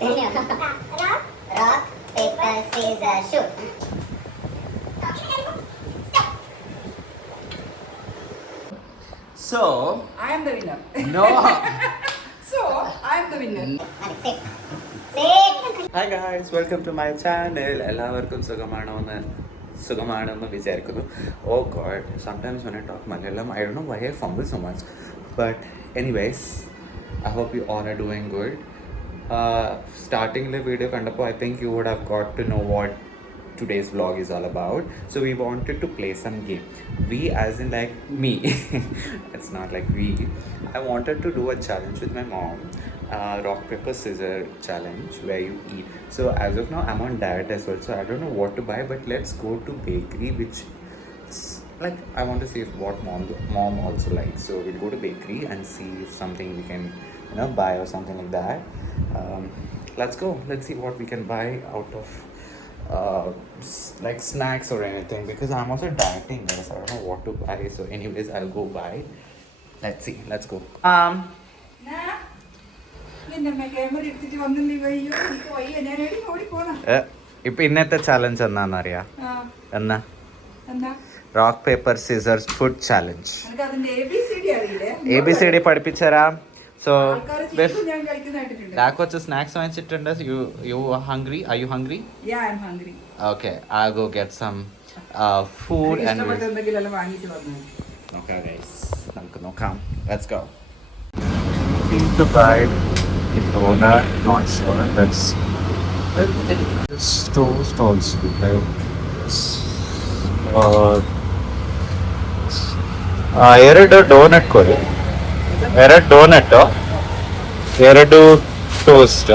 Rock, paper, scissors, shoot. So, I am the winner. no. So, I am the winner. Sit. Sit. Hi guys, welcome to my channel. എല്ലാവർക്കും സുഖമാണെന്ന് വിചാരിക്കുന്നു. Oh god, sometimes when I talk Malayalam, I don't know why I fumble so much. But anyways, I hope you all are doing good. Starting the video kandappo, I think you would have got to know what today's vlog is all about. So we wanted to play some game. We as in like me. It's not like we. I wanted to do a challenge with my mom. Rock paper scissors challenge where you eat. So as of now I'm on diet as well, so I don't know what to buy, but let's go to bakery, which like I want to see if what mom also likes. So we'll go to bakery and see if something we can buy or something like that. Let's go. Let's see what we can buy out of like snacks or anything, because I'm also dieting guys. I don't know what to buy, so anyways I'll go buy. Let's see. Let's go. ഇപ്പൊ ഇന്നത്തെ challenge എന്നാന്നറിയാ? എന്നാ? Rock paper scissors food challenge. ABCD പഠിപ്പിച്ചരാം. So കുറച്ച് snacks വാങ്ങിച്ചിട്ടുണ്ട്. You are hungry? Are you hungry? Yeah, I'm hungry. Okay, I'll go get some food and okay guys, നമുക്ക് നോക്കാം. Let's go. To buy the donut, not sure. Let's stalls. ಎರಡು doughnut ಕೊಡಿ. ಎರಡು ಡೋನಟ್ಟು, ಎರಡು toast.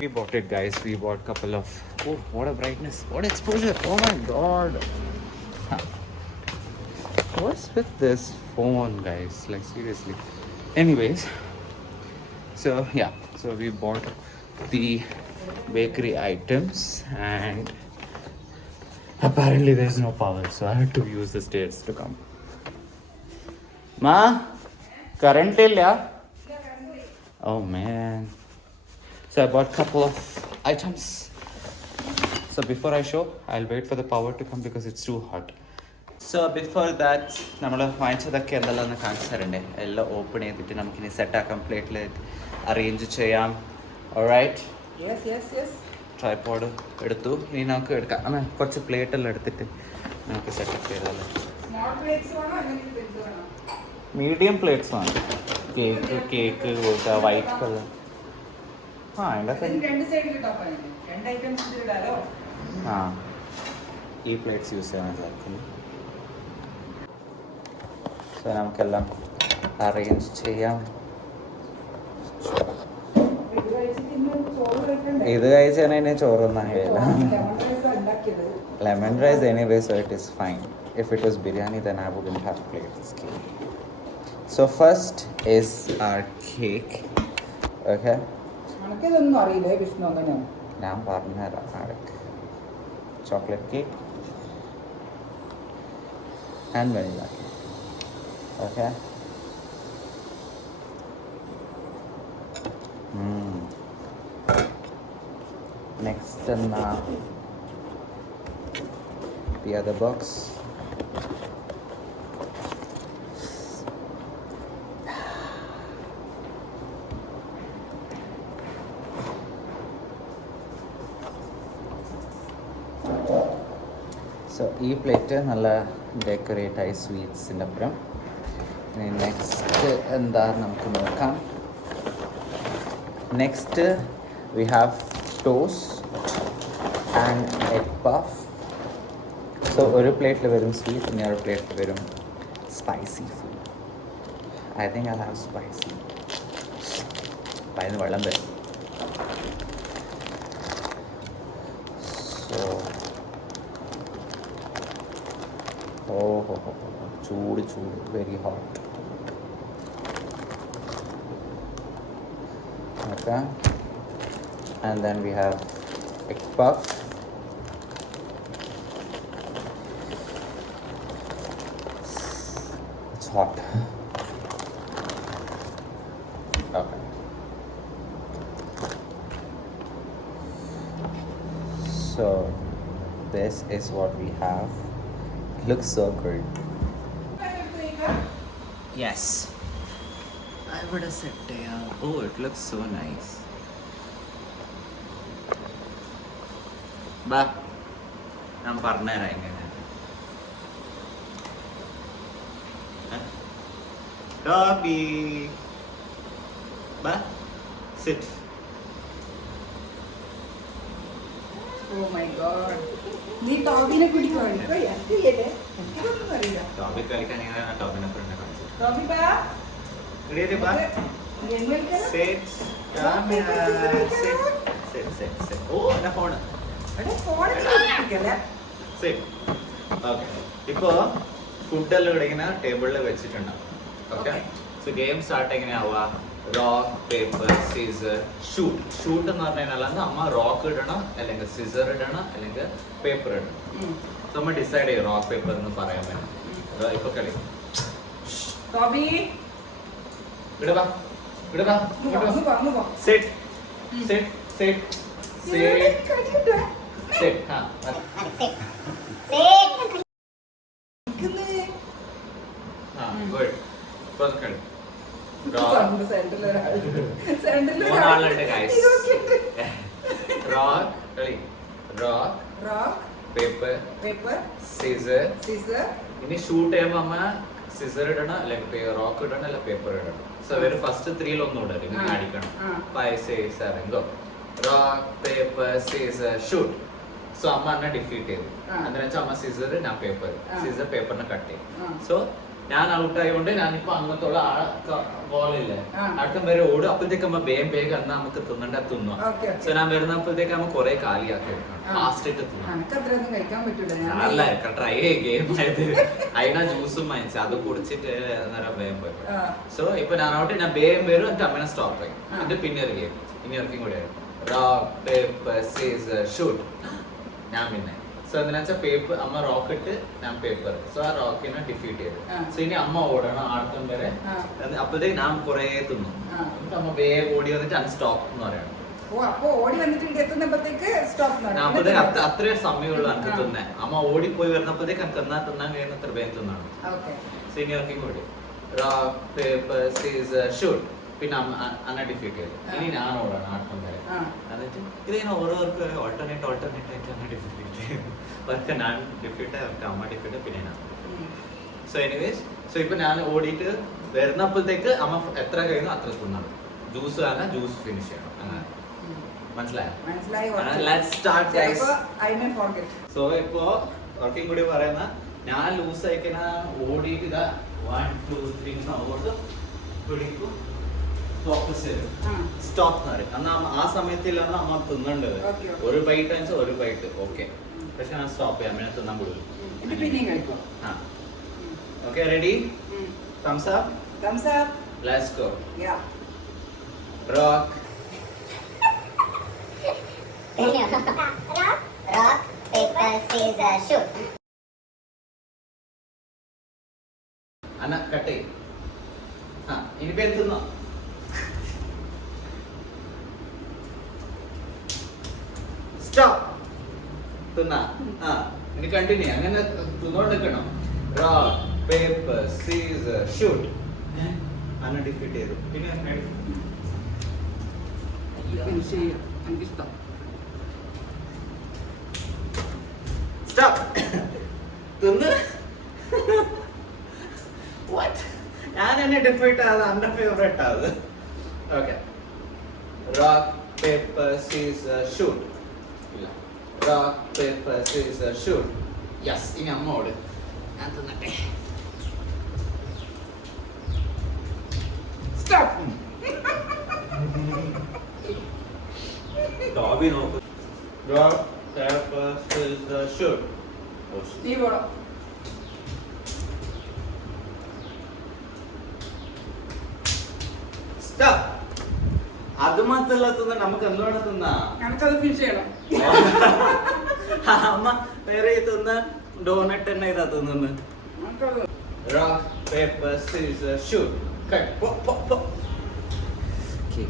We bought it guys. We bought couple of, oh what a brightness, what exposure, oh my god. What's with this phone guys, like seriously. Anyways, so yeah, so we bought the bakery items and apparently there's no power, so I had to use the stairs to come. Ma, current illa? Oh man. So I bought couple of items. So before I show, I'll wait for the power to come because it's too hot. So before that, നമ്മൾ വാങ്ങിച്ചതൊക്കെ എന്തെല്ലാം കാണിച്ചു തരണ്ടേ? എല്ലാം open ചെയ്തിട്ട് നമുക്കിനി സെറ്റാക്കാം, പ്ലേറ്റിൽ arrange ചെയ്യാം. Alright? Yes. ട്രൈപോഡ് എടുത്തു. ഇനി നമുക്ക് എടുക്കാം. കുറച്ച് പ്ലേറ്റ് എല്ലാം എടുത്തിട്ട് നമുക്ക് സെറ്റപ്പ് ചെയ്തല്ലോ. മീഡിയം പ്ലേറ്റ്സ് ആണ്. Cake white colour. ഈ പ്ലേറ്റ്സ് യൂസ് ചെയ്യാൻ വിചാരിക്കുന്നു. സോ നമുക്കെല്ലാം അറേഞ്ച് ചെയ്യാം. ഇത് കഴിച്ചാൽ ചോറൊന്നും കഴിയില്ല. Lemon rice anyway, so it is fine. If it was biryani then I wouldn't have played this game. So first is our cake. Okay, ഞാൻ പറഞ്ഞുതരാം. Chocolate cake and vanilla cake. Okay. Next the other box. So ഈ plate നല്ല decorate ആയി സ്വീറ്റ്സിൻ്റെ അപ്പുറം. ഇനി next എന്താ നമുക്ക് നോക്കാം. Next we have toast and egg puff. So ഒരു പ്ലേറ്റിൽ വരും സ്വീറ്റ്, ഇനി ഒരു പ്ലേറ്റിൽ വരും spicy food. I think I'll have spicy. അതിന് വെള്ളം വരും. So ചൂട് very hot. Okay, and then we have egg puff. hot. Okay. So this is what we have. Looks so good. Yes. I would have said there. Oh, it looks so nice. Ba, I'm partner എങ്ങനെ. Dobby. Ba, sit. Oh my god. നീ ടോബിനെ പിടിക്കുവാണ് ഇതൊന്നും അറിയില്ല. Dobby കളിക്കാൻ എങ്ങനെയാണ് ടോബിനെ friend കാണിച്ചത്? Toby ബാ. Ready, ba? Sit. Come here. Sit. Oh, എന്റെ ഫോണ്. Sit. Okay. ഇപ്പോ ഫുഡെല്ലാം ഇവിടെ ഇങ്ങനെ ടേബിളിൽ വെച്ചിട്ടുണ്ടാവും. ഓക്കെ. സോ ഗെയിം സ്റ്റാർട്ട് എങ്ങനെയാവുക? Rock paper scissors shoot. Shoot എന്ന് പറഞ്ഞു കഴിഞ്ഞാൽ അമ്മ റോക്ക് ഇടണം, അല്ലെങ്കിൽ സീസർ ഇടണം, അല്ലെങ്കിൽ പേപ്പർ ഇടണം. സോ നമ്മൾ ഡിസൈഡ് ചെയ്യും റോക്ക് പേപ്പർ എന്ന് പറയാൻ വേണ്ടി. ഇപ്പൊ കളി. ഇവിടെ വാ. Sit. ഹാ. ഗുഡ്. ഇപ്പൊ കളി. മൂന്നാളുണ്ട് ഗൈസ്. റോക്ക് കളി. Rock paper Caesar. ഇനി ഷൂട്ട് ചെയ്യുമ്പോ അമ്മ സിസർ ഇടണം, അല്ലെങ്കിൽ റോക്ക് ഇടണം, അല്ലെങ്കിൽ പേപ്പർ ഇടണം. സോ ഇവര് ഫസ്റ്റ് 3 ഒന്നും ഇടണം, ഇങ്ങനെ അടിക്കണം. 5 6 7 go. Rock paper scissors shoot. So അമ്മ എന്നെ ഡിഫീറ്റ് ചെയ്തു. എന്ന് വെച്ചാൽ അമ്മ സിസർ, ഞാൻ പേപ്പർ. സിസർ പേപ്പറിനെ കട്ട് ചെയ്യും. സോ ഞാൻ ഔട്ട് ആയതുകൊണ്ട് ഞാനിപ്പോ അങ്ങനത്തുള്ള ബോളില്ലേ അടുത്ത വരെ ഓടും. അപ്പോഴത്തേക്ക് അമ്മ വേഗം എന്നാ നമുക്ക് തിന്നണ്ട തിന്നും. സോ ഞാൻ വരുന്നപ്പോഴത്തേക്ക് അമ്മ കുറെ കാലിയാക്കി ഫാസ്റ്റ് ആയിട്ട് തിന്നും. അല്ല ട്രൈ ഗെയിം ആയത് അതിനാ ജ്യൂസും വാങ്ങിച്ചു, അത് കുടിച്ചിട്ട് നേരം വേഗം പോയി. സോ ഇപ്പൊ ഞാൻ ഔട്ട്, ഞാൻ വേഗം വരും, എന്നിട്ട് അമ്മനെ സ്റ്റോപ്പ് ആയി. എന്നിട്ട് പിന്നെ ഒരു ഗെയിം ഇനി ഇറക്കും കൂടെ റോക്ക് പേപ്പർ സീസർ ഷൂട്ട്. ഞാൻ പിന്നെ സോ എന്താ വെച്ചാൽ പേപ്പർ അമ്മ റോക്കറ്റ്, ഞാൻ പേപ്പർ. സോ ആ റോക്കിനെ ഡിഫീറ്റ് ചെയ്തു. സോ ഇനി അമ്മ ഓടണം ആടത്തം വരെ. അപ്പോഴത്തേക്ക് ഞാൻ കുറെ തിന്നു. എന്നിട്ട് അമ്മ വേഗം ഓടി വന്നിട്ട് അന്ന് സ്റ്റോപ്പ് എന്ന് പറയണം. അത്രേ സമയമുള്ളൂ എനിക്ക് തിന്നെ. അമ്മ ഓടിപ്പോയി വരുന്നപ്പോഴത്തേക്ക് എനിക്ക് എന്നാ തിന്നാൻ കഴിയുന്ന അത്ര വേഗം തിന്നാണ്. സീനിയർക്കും കൂടി റോക്ക് പേപ്പർ സീസർ ഷൂട്ട്. പിന്നെ അന്ന ഡിഫീറ്റ് ചെയ്തു. ഇനി ഞാൻ ഓടണം ആട്ടം വരെ. എന്നിട്ട് ഇതിങ്ങനെ ഓരോർക്ക് ഓൾട്ടർനേറ്റ് ആയിട്ട് അന്ന ഡിഫീറ്റ് ചെയ്തു. അവർക്ക് ഞാൻ ഡിഫീറ്റ്, അവർക്ക് അമ്മ ഡിഫീറ്റ്, പിന്നെ ഞാൻ. സോ എനിവേസ്, സോ ഇപ്പൊ ഞാൻ ഓടിയിട്ട് വരുന്നപ്പോഴത്തേക്ക് അമ്മ എത്ര കഴിയുന്നു അത്ര തിന്നണം. ജ്യൂസ് ആണ്, ജ്യൂസ് ഫിനിഷ് ചെയ്യണം. അങ്ങനെ മനസ്സിലായോ? Let's start guys. സോ ഇപ്പോ വർക്കിംഗ് കൂടി പറയുന്ന ഞാൻ ലൂസ് ആയിക്കണ ഓടിയിട്ട് ഇതാ 1 2 3 ഓടും, പിടിക്കും, ഫോക്കസ് ചെയ്യും, സ്റ്റോപ്പ് എന്ന് പറയും. എന്നാ ആ സമയത്തിലാണ് അമ്മ തിന്നേണ്ടത്. ഒരു ബൈറ്റ് ആൻസ് ഒരു ബൈറ്റ് ഓക്കെ. പക്ഷെ ഞാൻ സ്റ്റോപ്പ് ചെയ്യാം, അമ്മനെ തിന്നാൻ പോലും. Okay ready? Thumbs up. Let's go. Rock paper scissors shoot. Anna cut ചെയ്യും. ഇനി പേര് തിന്നോ? സ്റ്റോപ്പ്. തിന്നാ. ഇനി കണ്ടിന്യൂ. അങ്ങനെ തിന്നോണ്ടിരിക്കണം. Rock paper scissors shoot. Anna defeat ചെയ്തു. പിന്നെ സ്റ്റോപ്പ്. തിന്ന്. വാട്ട്? ഞാൻ എന്നെ ഡിഫീറ്റ് ആയത് അന്റെ ഫേവറേറ്റ് ആയത്. Okay. Rock paper scissors shoot. ഇല്ല. Rock paper scissors shoot. Yes. ഇനി അമ്മോട് ഞാൻ തിന്നട്ടെ. സ്റ്റോപ്പ്. ടോബി നോക്ക്. Rock paper scissors shoot. നീ പോടാ. അത് മാത്രല്ല തിന്ന, നമുക്ക് എന്താണ് തിന്നാ? നമുക്കത് ഫിനിഷ് ചെയ്യണം. അമ്മ വേറെ തിന്ന ഡോണറ്റ് തന്നെ ഇതാ തിന്നു. rock, paper, scissors, shoot. Cut. Pop, pop, pop. Okay.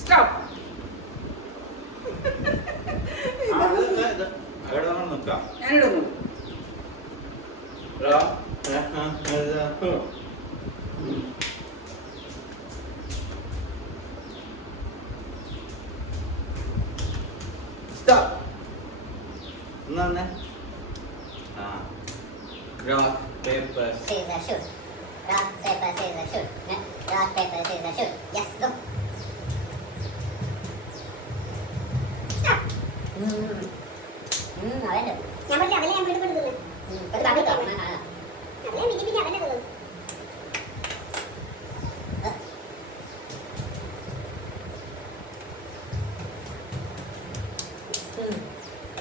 Stop. അവിടെ നമ്മൾ നിൽക്കാം. ഞാനിടുന്നു. Rock, stop. എന്നാ rock, paper, Scissors, shoot. Rock, paper, scissors, shoot. Rock, paper, scissors, shoot. Yes, go. Stop. അവൻ്റെ ഞാൻ പറഞ്ഞില്ല അവനെ ഞാൻ വീട് പെടുന്നു അത് ബാബിക്കോ അവനെ മിനി പിന്നെ അവനെ തോന്നുന്നു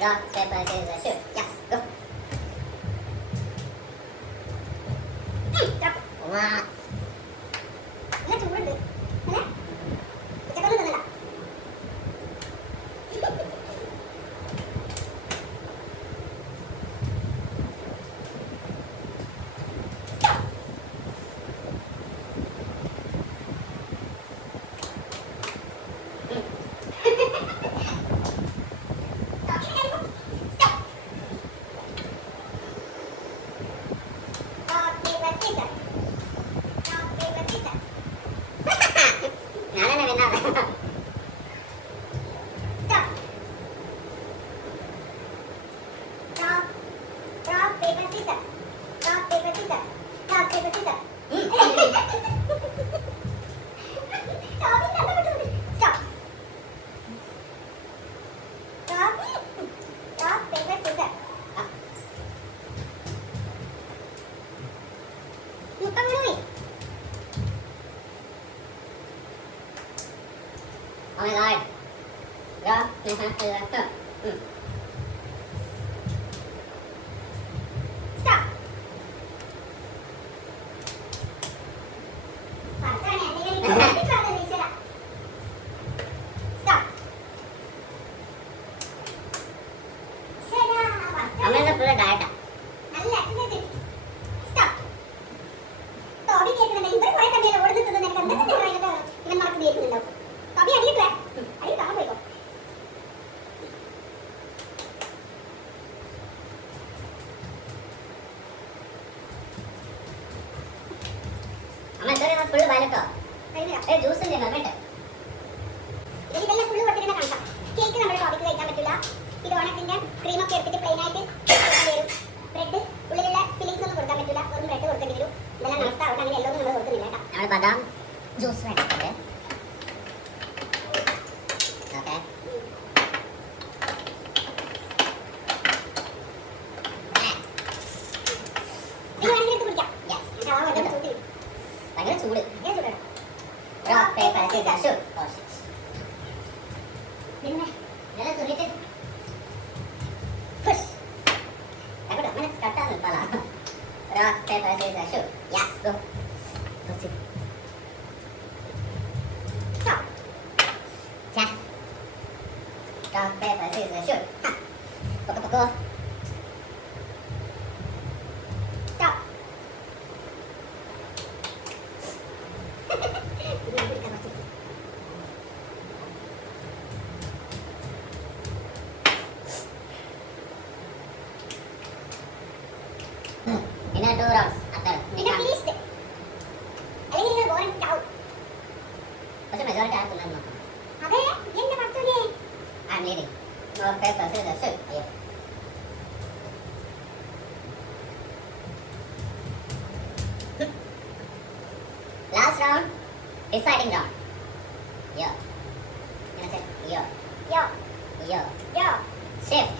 rock, paper, scissors, shoot. Yes, go. Stop. Wow. നല്ല ചൂടുണ്ട് അല്ലേ ഉച്ചക്കൊന്നും തിന്നണ്ട Oh my god. Rock, paper, scissors, shoot. Stop. Stop. അമ്മയുടെ ഫുള്ള് ഡയറ്റാ നല്ല എക്സസൈസ്. സ്റ്റോപ്പ്. ടോബി കേൾക്കുന്നുണ്ട്. ഇവർ കുറെ സമയം ഓടുന്നത് നിനക്ക് എന്തൊക്കെ ഇവൻ മറക്ക് കേൾക്കുന്നുണ്ടാവും. ടോബി അടിയിട്ടേ അടി കാണാൻ പോയിക്കോ. അമ്മ എന്താ ഫുള്ള് വയലട്ടോ ജ്യൂസ് ഇല്ലേ വേണ്ടേ ഇതിലെല്ലാം ഫുള്ള് കൊടുത്തിട്ട് കണക്കാം. കേക്ക് നമ്മുടെ ടോപ്പിക്ക് കഴിക്കാൻ പറ്റില്ല. ഇത് ഓണത്തിന്റെ ക്രീമൊക്കെ എടുത്തിട്ട് പ്ലെയിൻ ആയിട്ട് വരും. ബ്രെഡ് ഉള്ളിലുള്ള ഫില്ലിങ്സ് ഒന്നും കൊടുക്കാൻ പറ്റില്ല. വെറും ബ്രെഡ് കൊടുക്കേണ്ടി വരും. ഇതെല്ലാം നഷ്ടം അവിടെ അങ്ങനെ എല്ലാം നമ്മൾ കൊടുക്കുന്നില്ല കേട്ടോ. നമ്മൾ ബദാം ജ്യൂസ് വേണ്ടിയിട്ടുണ്ട്. ഓക്കെ ഭയങ്കര ചൂട് rock, paper, scissors, shoot. Oh shit. പിന്നെ നല്ല തുണിട്ട് push. അങ്ങോട്ട് അങ്ങനെ കട്ടാൻ നിർത്താനാ. rock, paper, scissors, shoot. Yes, go. Let's see. Stop. Cha. rock, paper, scissors, shoot. Ha. Poko poko. Stop. In a 2 rounds. Finished. അല്ലെങ്കിൽ നിങ്ങൾ ബോറൻ ചാവും. പക്ഷെ മെജോറിറ്റി ആർക്കും ഒന്നും നോക്കാം. അതെ എന്നെ പറ്റൂലേ. I am leading. Rock, paper, scissors, shoot. അയ്യോ. Last round. Deciding round. Yo. Can I say yo? Yo. Yo. Yo. Shift.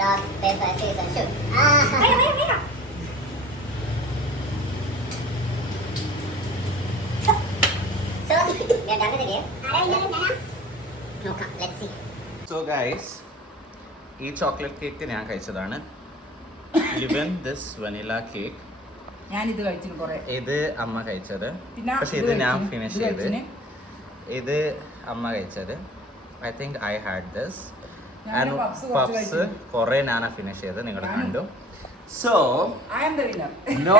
rock, paper, scissors, shoot. Venga. So, we are done with the game. നോക്കാം, let's see. So guys, ഈ chocolate cake ഞാൻ കഴിച്ചതാണ്. Even this vanilla cake. ഞാനിത് കഴിച്ചിന് കുറെ. ഇത് അമ്മ കഴിച്ചത്. പിന്നെ പക്ഷെ ഇത് ഞാൻ ഫിനിഷ് ചെയ്ത്. ഇത് അമ്മ കഴിച്ചത്. I think I had this. ഞാനും പപ്സ് കുറച്ച് പപ്സ് കഴിച്ചു. കുറെ ഞാനാ ഫിനിഷ് ചെയ്ത് നിങ്ങൾ കണ്ടു. So I am the winner. No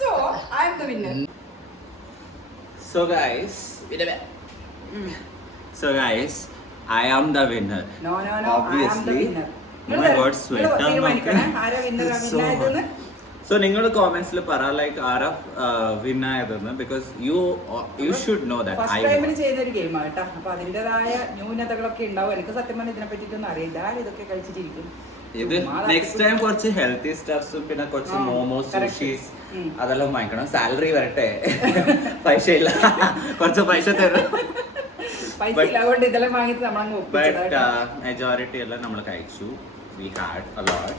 So, I am the winner. So guys, I am the winner. No, I am the Obviously. winner. Oh my God, sweat. തീരുമാനിക്കണേ ആരാ winner So- ആയതെന്ന്. So നിങ്ങൾ കോമെന്റ്സിൽ പറ like ആരാ win ആയതെന്ന്, because you should know that first I ടൈമിൽ ചെയ്തൊരു ഗെയിമാണ് കേട്ടോ. അപ്പൊ അതിന്റേതായ ന്യൂനതകളൊക്കെ ഉണ്ടാവും. എനിക്ക് സത്യം പറഞ്ഞാൽ ഇതിനെ പറ്റിയിട്ടൊന്നും അറിയില്ല. ആരും ഇതൊക്കെ കഴിച്ചിട്ടിരിക്കും. ഇത് നെക്സ്റ്റ് ടൈം കുറച്ച് ഹെൽത്തി സ്റ്റഫ്സും പിന്നെ കുറച്ച് ആ, മോമോസ് correct. സുഷീസ് ഉം. അതെല്ലാം വാങ്ങിക്കണം. സാലറി വരട്ടെ, പൈസ ഇല്ല, കുറച്ച് പൈസ തരും. പൈസ ഇല്ല, അതുകൊണ്ട് ഇതെല്ലാം വാങ്ങിയിട്ട് നമ്മളങ്ങ് ബട്ട് ഒപ്പിച്ചതാ. മെജോറിറ്റി എല്ലാം നമ്മൾ കഴിച്ചു. We had a lot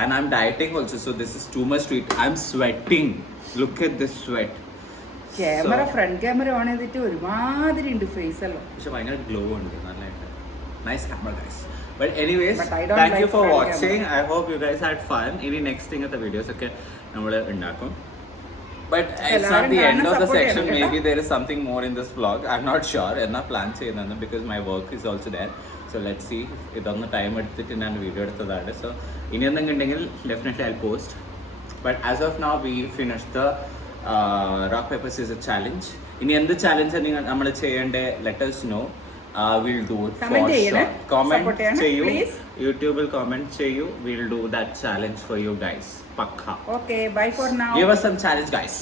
and I'm dieting also, so this is too much to eat. I'm sweating, look at this sweat. Camera front camera on ചെയ്തിട്ട് ഒരുമാതിരി ഉണ്ട് ഫേസ് എല്ലാം. പക്ഷെ ഭയങ്കര ഗ്ലോ ഉണ്ട്, നല്ലതായിട്ട്. Nice camera guys. But anyways, But I don't thank you like for front watching. camera. I hope you guys had fun. ഇനി next ഇങ്ങനത്തെ വീഡിയോസ് ഒക്കെ നമ്മൾ ഉണ്ടാക്കും. But it's not the end of the section. Maybe there is something more in this vlog. I'm not sure. എന്നാ plan ചെയ്യുന്നത് because my work is also there. So let's see. ഇതൊന്ന് time എടുത്തിട്ട് ഞാൻ video എടുത്തതാണ്. So ഇനി എന്തെങ്കിലും ഉണ്ടെങ്കിൽ definitely I'll post. But as of now we finished the rock paper scissors challenge. ഇനി എന്ത് ചാലഞ്ച് നിങ്ങൾ നമ്മൾ ചെയ്യേണ്ടേ, let us know. We'll do it for Comment ചെയ്യണേ. sure. Comment Support ചെയ്യണേ, ചെയ്യൂ. please. യൂട്യൂബിൽ comment ചെയ്യൂ. We'll do that challenge for you guys. Pakka. Okay, bye for now. Give us some challenge guys.